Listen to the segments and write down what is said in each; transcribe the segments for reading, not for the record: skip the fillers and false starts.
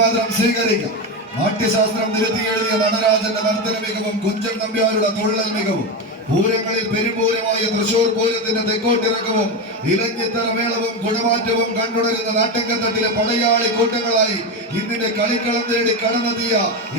പുഷ്പമാത്രം സ്വീകരിക്കാം. നാട്യശാസ്ത്രം നിരത്തി എഴുതിയ നടരാജന്റെ നർത്തന മികവും കുഞ്ചൻ നമ്പ്യാരുടെ തുള്ളൽ മികവും പൂരങ്ങളിൽ പെരുമ്പൂരമായ തൃശൂർ പൂരത്തിന്റെ തെക്കോട്ടിറക്കവും ഇലഞ്ഞിത്തറ മേളവും ഗുണമാറ്റവും കണ്ടുണരുന്ന നാട്ടങ്കത്തട്ടിലെ പടയാളി കൂട്ടങ്ങളായി ഇന്നിന്റെ കളിക്കളം തേടി കടന്നെത്തിയ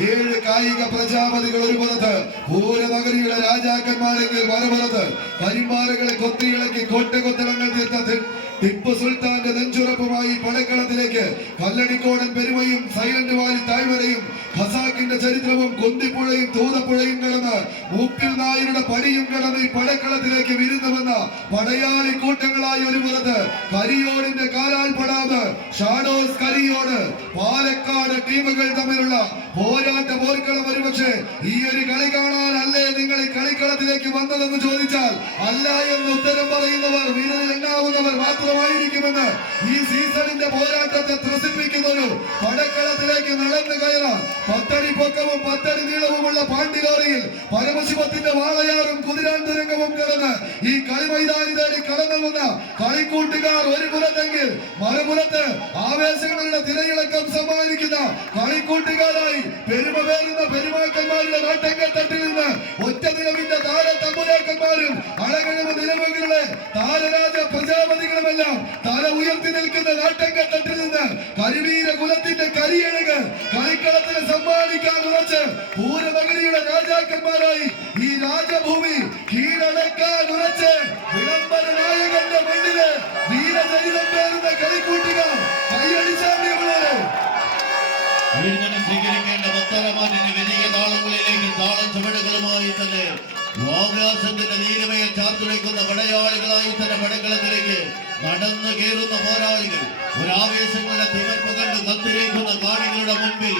7 കായിക പ്രജാപതികൾ ഒരു പുറത്ത്, പൂരനഗരിയുടെ രാജാക്കന്മാരെങ്കിൽ മറുപുറത്ത് കരിമ്പാറകളെ കൊത്തിയിളക്കി കോട്ടകൊത്തളങ്ങൾ തീർത്ത ടിപ്പു സുൽത്താന്റെ നെഞ്ചുറപ്പുമായി പടക്കളത്തിലേക്ക് കല്ലടിക്കോടൻ പെരുമയും സൈലന്റ് വാലി താഴ്വരയും ഖസാക്കിന്റെ ചരിത്രവും കുന്തിപ്പുഴയും തൂതപ്പുഴയും കടന്ന് മൂപ്പിൽ നായരുടെ പടിയും കടന്ന് ഈ പടക്കളത്തിലേക്ക് വിരുന്നുവെന്ന പടയാളി കൂട്ടങ്ങളായി ഒരു പുറത്ത് കരിയോടിന്റെ കാലാൽപ്പെടാതെ ഷാഡോസ് കരിയോട് പാലക്കാട് ടീമുകൾ തമ്മിലുള്ള പോരാട്ട പോർക്കളം. ഒരുപക്ഷെ ഈ ഒരു കളി കാണാനല്ലേ നിങ്ങൾ ഈ കളിക്കളത്തിലേക്ക് വന്നതെന്ന് ചോദിച്ചാൽ അല്ല എന്ന് ഉത്തരം പറയുന്നവർ വിരലിലെണ്ണാവുന്നവർ മാത്രമായിരിക്കുമെന്ന് ഈ സീസണിന്റെ പോരാട്ടത്തെ ത്രസിപ്പിക്കുന്ന ഒരു പടക്കളത്തിലേക്ക് നടന്നു കയറാൻ 10 അടി പൊക്കവും 10 അടി നീളവുമുള്ള പാണ്ടിലോറിയിൽ പരമശിവത്തിന്റെ വാളയാറും കുതിരാന്തരംഗവും കടന്ന് ഈ കളിമൈതാനി തേടി കടന്നു വന്ന കളിക്കൂട്ടുകാർ ഒരു പുറത്തെങ്കിൽ മറുപുറത്ത് ആവേശങ്ങളുടെ തിരയിളക്കം സമ്മാനിക്കുന്ന കളിക്കൂട്ടുകാരായി പെരുമ പേരുന്ന പെരുമാക്കന്മാരുടെ നാട്ടങ്കത്തട്ടിൽ നിന്ന് ഒറ്റ നിലവിന്റെ താര തമ്പുരാക്കന്മാരും അഴകഴമ നിലവുകളുടെ താരരാജ പ്രജാപതികളുമെല്ലാം തല ഉയർത്തി നിൽക്കുന്ന നാട്ടങ്കത്തട്ടിൽ നിന്ന് കരിവീര കുലത്തിന്റെ കരിയഴക് കളിക്കളത്തിന് സമ്മാനിക്കാൻ ഉറച്ച് പൂരനഗരിയുടെ രാജാക്കന്മാരായി ഈ രാജഭൂമി കീഴടക്കാൻ ഉറച്ച് വിളംബര നായകന്റെ മണ്ണില് വീരചരിതം പേരുന്ന കളിക്കൂട്ടുകാർ കൈയടിച്ചാണ്ടികളെ സ്വീകരിക്കേണ്ട പത്തരമാറ്റിന്റെ വലിയ താളങ്ങളിലേക്ക് താളം ചുവടുകളുമായി തന്നെ ആകാശത്തിന്റെ നീലമയെ ചാർത്തുവയ്ക്കുന്ന പടയാളികളായി തന്നെ പടക്കളത്തിലേക്ക് നടന്നു കയറുന്ന പോരാളികൾ ഒരാവേശങ്ങളുടെ തിമർപ്പ് കണ്ട് കത്തിരേക്കുന്ന കാണികളുടെ മുൻപിൽ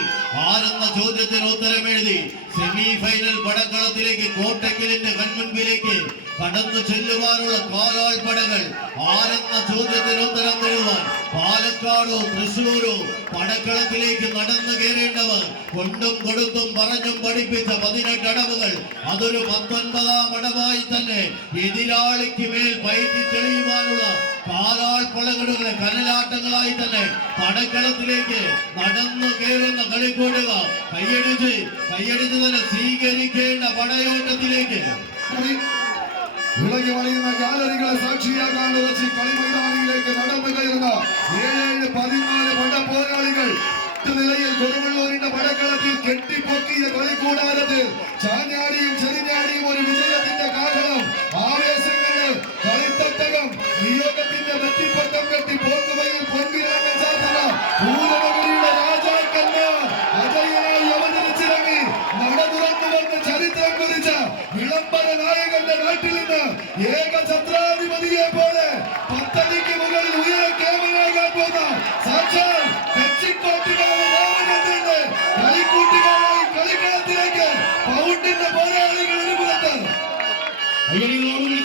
ആരെന്ന ചോദ്യത്തിന് ഉത്തരമെഴുതി സെമി ഫൈനൽ പടക്കളത്തിലേക്ക് കോട്ടക്കലിന്റെ കൺമുൻപിലേക്ക് കടന്നു ചെല്ലുവാനുള്ള കാലാൾപ്പടകൾ ആരെന്ന ചോദ്യത്തിന് ഉത്തരം തരുവാൻ പാലക്കാടോ തൃശ്ശൂരോ പടക്കളത്തിലേക്ക് നടന്നു കയറേണ്ടവർ കൊണ്ടും കൊടുത്തും പറഞ്ഞും പഠിപ്പിച്ച 18 അടവുകൾ അതൊരു 19ാം അടവായി തന്നെ എതിരാളിക്ക് മേൽ പയറ്റി തെളിയുവാനുള്ള കാലാൾപ്പടകളുടെ കനലാട്ടങ്ങളായി തന്നെ പടക്കളത്തിലേക്ക് നടന്നു കയറുന്ന കളിക്കൂട്ടുകാർ കൈയടിച്ച് തന്നെ സ്വീകരിക്കേണ്ട പടയോട്ടത്തിലേക്ക് വിളകി വളിയുന്ന ഗാലറികളെ സാക്ഷിയാക്കാൻ ഉറച്ച് കളിമൈതാനിയിലേക്ക് നടന്നു കയറുന്ന 7-14 പട പോരാളികൾ നിലയിൽ കൊടുവള്ളൂരിന്റെ പടക്കളത്തിൽ കെട്ടിപ്പൊക്കിയ കളിക്കൂടാരത്തിൽ ചാഞ്ഞാടിയും ചെറിഞ്ഞാടിയും ഒരു വിജയത്തിന്റെ കാഹളം ആവേശങ്ങളുടെ കളിത്തട്ടകം നിയോഗത്തിന്റെ നെറ്റിപ്പട്ടം കെട്ടി പോക്കുവയിൽ പൊൻകിരാമൻ ചാർത്തുന്ന പൂരനഗരിയുടെ രാജാക്കന്മാർ അജയനായി അവതരിച്ചിറങ്ങി നട തുറന്നു വന്ന് ചരിത്രം കുറിച്ച വിളംബര നായകന്റെ നാട്ടിൽ നിന്ന് ഏക ഛത്രാധിപതിയെ പോലെ 10 അടിക്ക് മുകളിൽ ഉയരം കേവലാകാൻ പോകുന്ന സാക്ഷാൽ കളിക്കൂട്ടുകാരായി കളിക്കളത്തിലേക്ക് പൗണ്ടിന്റെ പോരാളികൾ ഒരു പുറത്ത്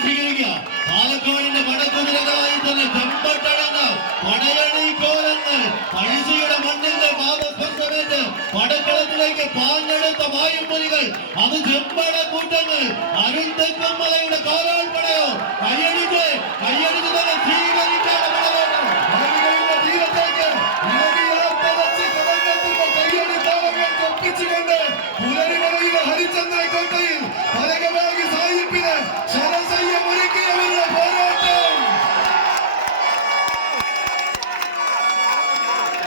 സ്വീകരിക്കുക. പാലക്കാടിന്റെ പടക്കുതിരകളായി തന്നെ ചെമ്പട്ടടങ്ങ പടയണി കോലങ്ങൾ പഴശ്ശിയുടെ മണ്ണിന്റെ പാദസ്പർശമേറ്റ് പടക്കളത്തിലേക്ക് പാഞ്ഞെടുത്ത വായുമ്പലികൾ അത് ചെമ്പട കൂട്ടങ്ങൾ അരുൺ തെക്കമ്മലയുടെ കാലാൾപ്പടയോ കൈയടിച്ച് തന്നെ സ്വീകരിക്കാതെ തീരത്തേക്ക് കൈയടി താളങ്ങൾ കൊപ്പിച്ചുകൊണ്ട് പുലരിമലയിലെ ഹരിചന്ദ്ര കോട്ട